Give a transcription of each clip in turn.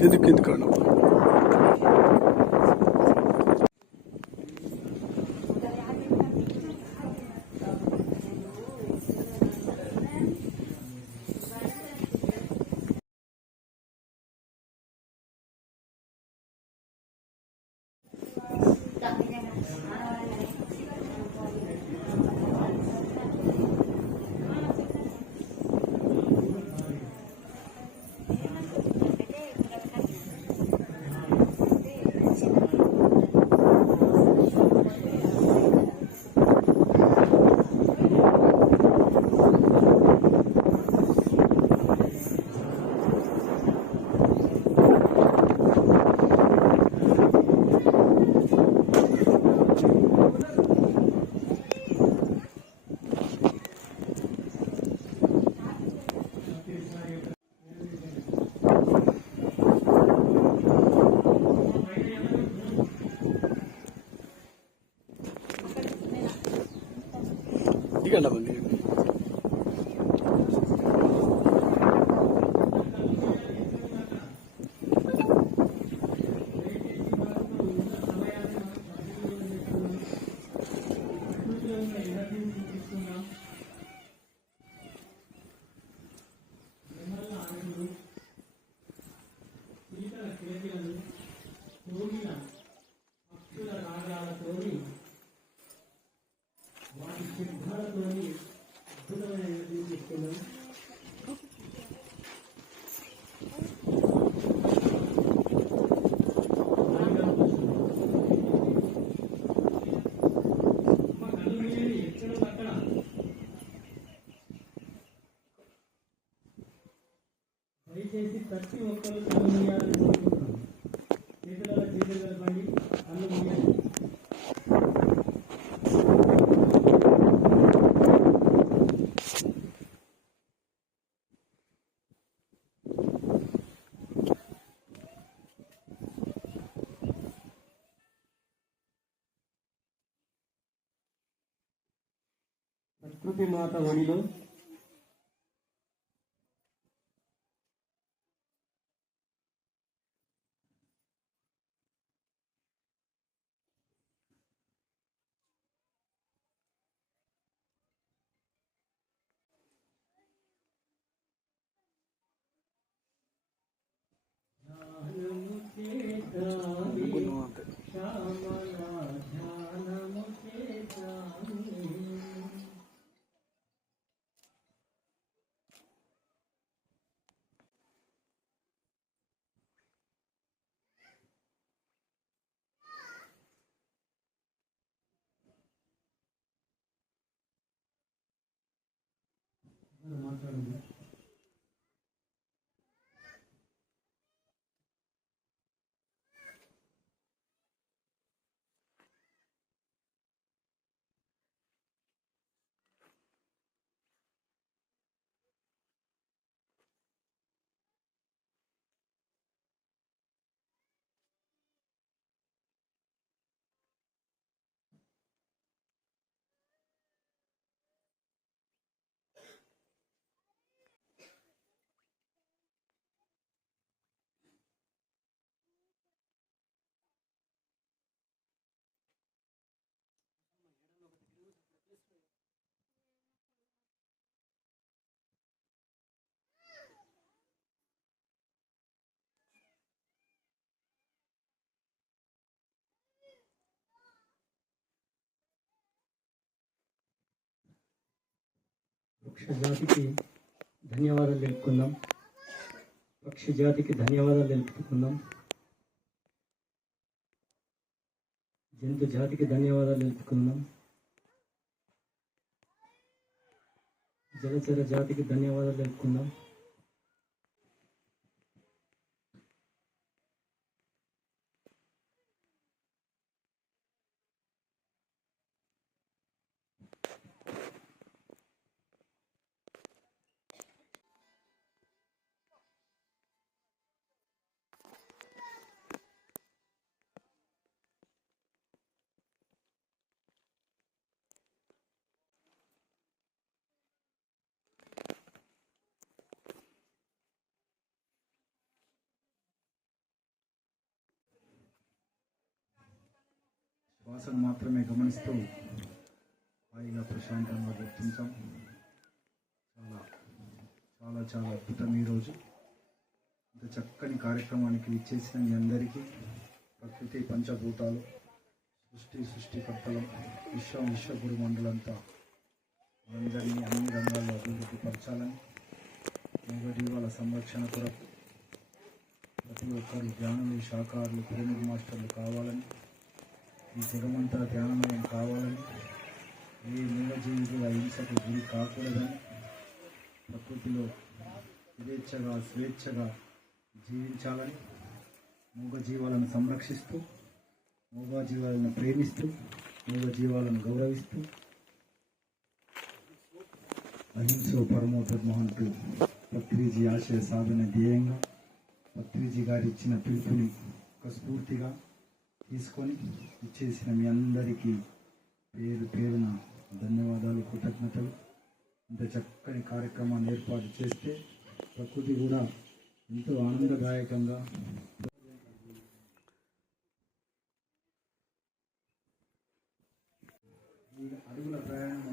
కింది కాండం దిగండి మంది దయచేసి ప్రతి ఒక్కరు కళ్ళు మూయాలని కోరుకుంటున్నాను. చేతుల బండి కళ్ళు మూయాలి. ప్రకృతి మాత ఒడిలో మాట్లాడండి. వృక్ష జాతికి ధన్యవాదాలు తెలుపుకుందాం. పక్షి జాతికి ధన్యవాదాలు తెలుపుకుందాం. జంతు జాతికి ధన్యవాదాలు తెలుపుకుందాం. జలచర జాతికి ధన్యవాదాలు తెలుపుకుందాం. శ్వాసను మాత్రమే గమనిస్తూ హాయిగా ప్రశాంతంగా గుర్తించాం. చాలా చాలా చాలా అద్భుతం. ఈరోజు ఇంత చక్కని కార్యక్రమానికి ఇచ్చేసిన మీ అందరికీ ప్రకృతి పంచభూతాలు సృష్టికర్తలం విశ్వగురు మండలంతా అందరినీ అన్ని రంగాల్లో అభివృద్ధి పరచాలని, మూగజీవాల సంరక్షణ కొరకు ప్రతి ఒక్కరు ధ్యానులు, శాకాహారులు, పిరమిడ్ మాస్టర్లు కావాలని, ఈ జగమంతా ధ్యానమయం కావాలని, ఏ మూగజీవుల హింసకు గురి కాకూడదని, ప్రకృతిలో స్వేచ్ఛగా జీవించాలని, మూగజీవాలను సంరక్షిస్తూ, మూగజీవాలను ప్రేమిస్తూ, మూగజీవాలను గౌరవిస్తూ అహింసో పరమో ధర్మహంటూ పత్రిజీ ఆశయ సాధన ధ్యేయంగా పత్రిజీ గారు ఇచ్చిన పిలుపుని ఒక స్ఫూర్తిగా తీసుకొని ఇచ్చేసిన మీ అందరికీ పేరున ధన్యవాదాలు, కృతజ్ఞతలు. ఇంత చక్కని కార్యక్రమాన్ని ఏర్పాటు చేస్తే ప్రకృతి కూడా ఎంతో ఆనందదాయకంగా అడుగుల ప్రయాణం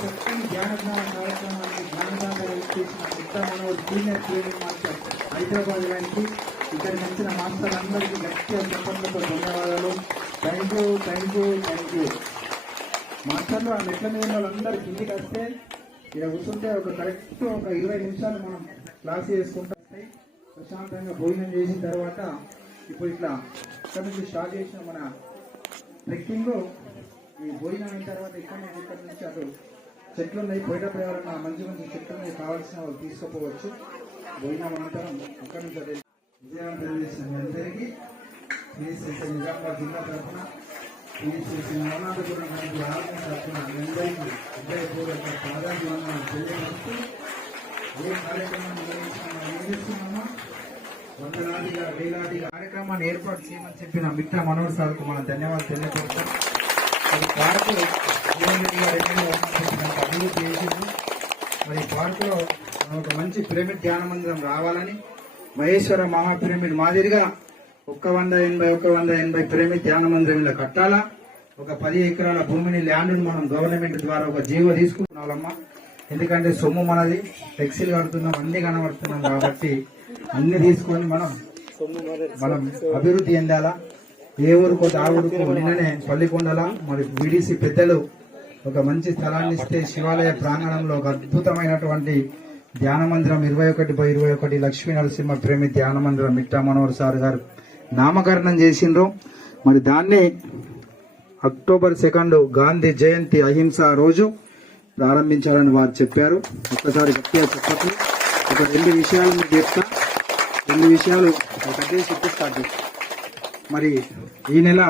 చక్కని ధ్యాన కార్యక్రమానికి జ్ఞానదాత చేసిన Manohar senior training master Hyderabad గారికి, ఇక్కడికి వచ్చిన మాస్టర్ అందరికీ గట్టిగా చెప్పడంతో ధన్యవాదాలు. Thank you. మాస్టర్లు ఆ మెట్ల మీద వాళ్ళందరూ కిందికి వస్తే ఇక్కడ కూర్చుంటే ఒక 20 నిమిషాలు మనం క్లాస్ చేసుకుంటాం. ప్రశాంతంగా భోజనం చేసిన తర్వాత ఇప్పుడు ఇట్లా ఇక్కడ నుంచి స్టార్ట్ చేసిన మన ట్రెక్కింగ్, ఈ భోజనం అయిన తర్వాత ఇక్కడ నుంచి అటు చెట్లు ఉన్నాయి, పోయేటప్పుడు ఎవరైనా మంచి చెట్లు ఉన్నాయి కావాల్సిన వాళ్ళు తీసుకుపోవచ్చు. భోజనం అనంతరం అక్కడి నుంచి అదే విజయవంతం చేసిన అందరికీ PSCC నిజామాబాద్ జిల్లా తరఫున, PSCC నవనాథపురం గారికి ఆర్మీ తరఫున అందరికీ హృదయపూర్వక పాదాభివందనాలు తెలియజేస్తూ, ఏ కార్యక్రమాన్ని నిర్వహిస్తున్నామో వందలాదిగా వేలాదిగా కార్యక్రమాన్ని ఏర్పాటు చేయమని చెప్పిన మిట్ట మనోహర్ సార్కు మనం ధన్యవాదాలు తెలియజేస్తాం. పార్కు అభివృద్ధి చేసింది. మరి పార్కులో ఒక మంచి పిరమిడ్ ధ్యాన మందిరం రావాలని, మహేశ్వర మహా పిరమిడ్ మాదిరిగా 180 పిరమిడ్ ధ్యాన మందిరం ఇలా కట్టాలా. ఒక 10 ఎకరాల భూమిని ల్యాండ్ మనం గవర్నమెంట్ ద్వారా ఒక జీవో తీసుకుంటున్నామమ్మా. ఎందుకంటే సొమ్ము మనది, టెక్సీలు కడుతున్నాం, అన్ని కనబడుతున్నాం కాబట్టి అన్ని తీసుకొని మనం అభివృద్ధి చెందాలా. ఏ ఊరుకో దావుడుకో నిన్ననే పల్లికొండల మరి వీడీసీ పెద్దలు ఒక మంచి స్థలాన్ని ఇస్తే శివాలయ ప్రాంగణంలో ఒక అద్భుతమైనటువంటి ధ్యాన మందిరం 21/21 లక్ష్మీ నరసింహ ప్రేమి ధ్యాన మందిరం మిట్టా మనోహర్ సార్ గారు నామకరణం చేసిండ్రు. మరి దాన్ని అక్టోబర్ 2 గాంధీ జయంతి అహింస రోజు ప్రారంభించాలని వారు చెప్పారు. ఒక్కసారి గట్టిగా చెప్పట్లు. ఒక 2 విషయాలు మీకు చెప్తా, 2 విషయాలు ఒక స్టార్ట్ చేస్తాం. మరి ఈ నెల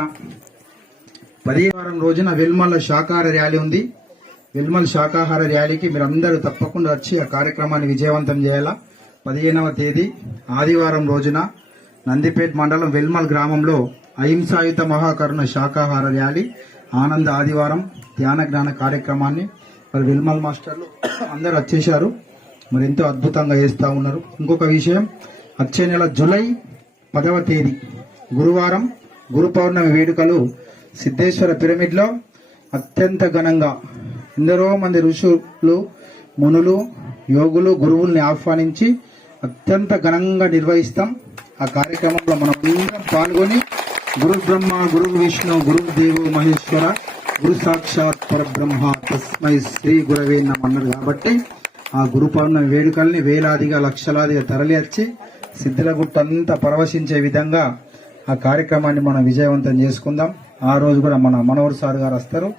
10వ రోజున వెల్మల్ శాకాహార ర్యాలీ ఉంది. వెల్మల్ శాకాహార ర్యాలీకి మీరందరూ తప్పకుండా వచ్చి ఆ కార్యక్రమాన్ని విజయవంతం చేయాలా. 15వ తేదీ ఆదివారం రోజున నందిపేట్ మండలం వెల్మల్ గ్రామంలో అహింసాయుత మహాకరుణ శాకాహార ర్యాలీ, ఆనంద ఆదివారం ధ్యాన జ్ఞాన కార్యక్రమాన్ని మరి వెల్మల్ మాస్టర్లు అందరూ వచ్చేశారు. మరి ఎంతో అద్భుతంగా చేస్తూ ఉన్నారు. ఇంకొక విషయం, వచ్చే నెల జూలై 10వ తేదీ గురువారం గురు పౌర్ణమి వేడుకలు సిద్ధేశ్వర పిరమిడ్లో అత్యంత ఘనంగా ఎందరో మంది ఋషులు, మునులు, యోగులు, గురువుల్ని ఆహ్వానించి అత్యంత ఘనంగా నిర్వహిస్తాం. ఆ కార్యక్రమంలో మనం అందరం పాల్గొని గురు బ్రహ్మ, గురు విష్ణు, గురు దేవో మహేశ్వర, గురు సాక్షాత్ పరబ్రహ్మ తస్మై శ్రీ గురవే నమః అన్నారు. కాబట్టి ఆ గురు పౌర్ణమి వేడుకల్ని వేలాదిగా లక్షలాదిగా తరలి వచ్చి సిద్ధులగుట్టంతా పరవశించే విధంగా ఆ కార్యక్రమాన్ని మనం విజయవంతం చేసుకుందాం. ఆ రోజు కూడా మన మనోహర్ సార్ గారు వస్తారు.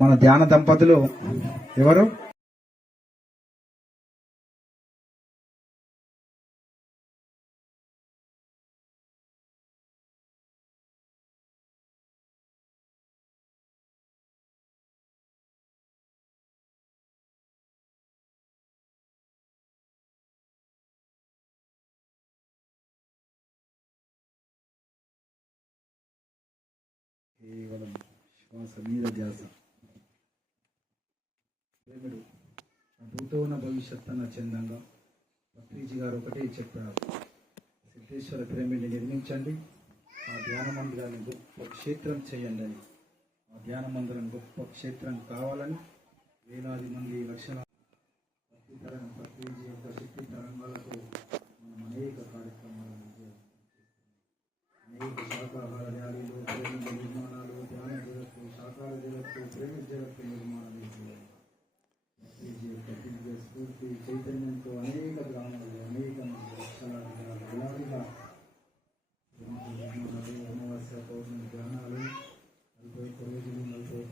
మన ధ్యాన దంపతులు ఎవరు? కేవలం శ్వాస మీద ధ్యాస. ప్రేముడు భూతోన భవిష్యత్తన్న చందంగా పత్రిజీ గారు ఒకటే చెప్పారు, సిద్ధేశ్వర పిరమిడ్ని నిర్మించండి, ఆ ధ్యాన మందిరాన్ని గొప్ప క్షేత్రం చేయండి అని. ఆ ధ్యాన మందిరం గొప్ప క్షేత్రం కావాలని వేలాది మంది లక్షల పత్రిజీ యొక్క శక్తి తరంగాలతో మనం అనేక కార్యక్రమాలను అనేక శాకాహార ర్యాలీలు, ప్రేమిక నిర్మాణాలు, ధ్యాన జగత్తు, శాకాహార జగత్తు, ప్రేమిక జగత్తు నిర్మాణాలు యొక్క దివ్య స్ఫూర్తి చైతన్యంతో అనేక గ్రామాలు, అనేక మంది లక్షలాదిగా వేలాదిగా నిర్మాణాలు, అమావాస్య పౌర్ణమి ధ్యానాలు, 41 రోజులు, 41